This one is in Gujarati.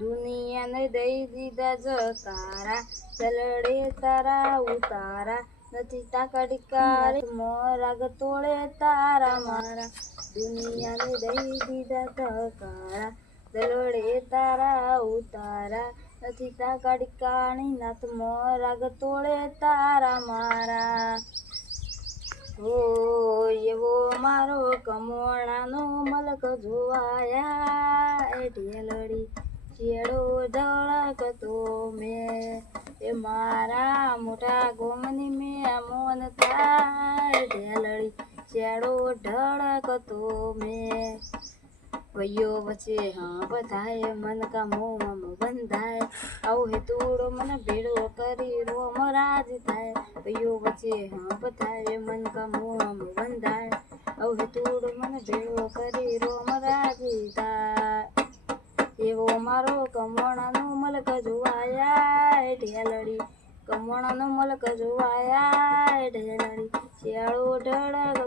દુનિયાને દઈ દીધા જકારા, ચલડે તારા ઉતારા, નથી તાકડકાર મોરાગ તોડે તારા મારા. દુનિયાને દઈ દીધા જકારા, ચલડે તારા ઉતારા, નથી તાકડકાણી નાથ મોરાગ તોડે તારા મારા. ઓ એવો મારો કમોણાનો મલક જોવાયા, એ ઢેલડી ચેડો ધડકતો મેં, એ મારા મોટા ગોમની મેં મોન થાય, ઢેલડી ચેડો ધડકતો મેં. ભાઈઓ વચ્ચે હા બધાય મન કા મોમ બંધાય, આવો હેતુડો મને ભેડો કરી રોમ રાજ થાય. ભાઈઓ વચ્ચે હા બધાય મન કા મોમ બંધાય, આવો હેતુડો મને ભેડો કરી રોમ રાજ થાય. એવો મારો કમોણાનો મલક જોવાયા, ઢેલડી કમોણાનો મલક જોવાયા, ઢેલડી ચેડો ધડક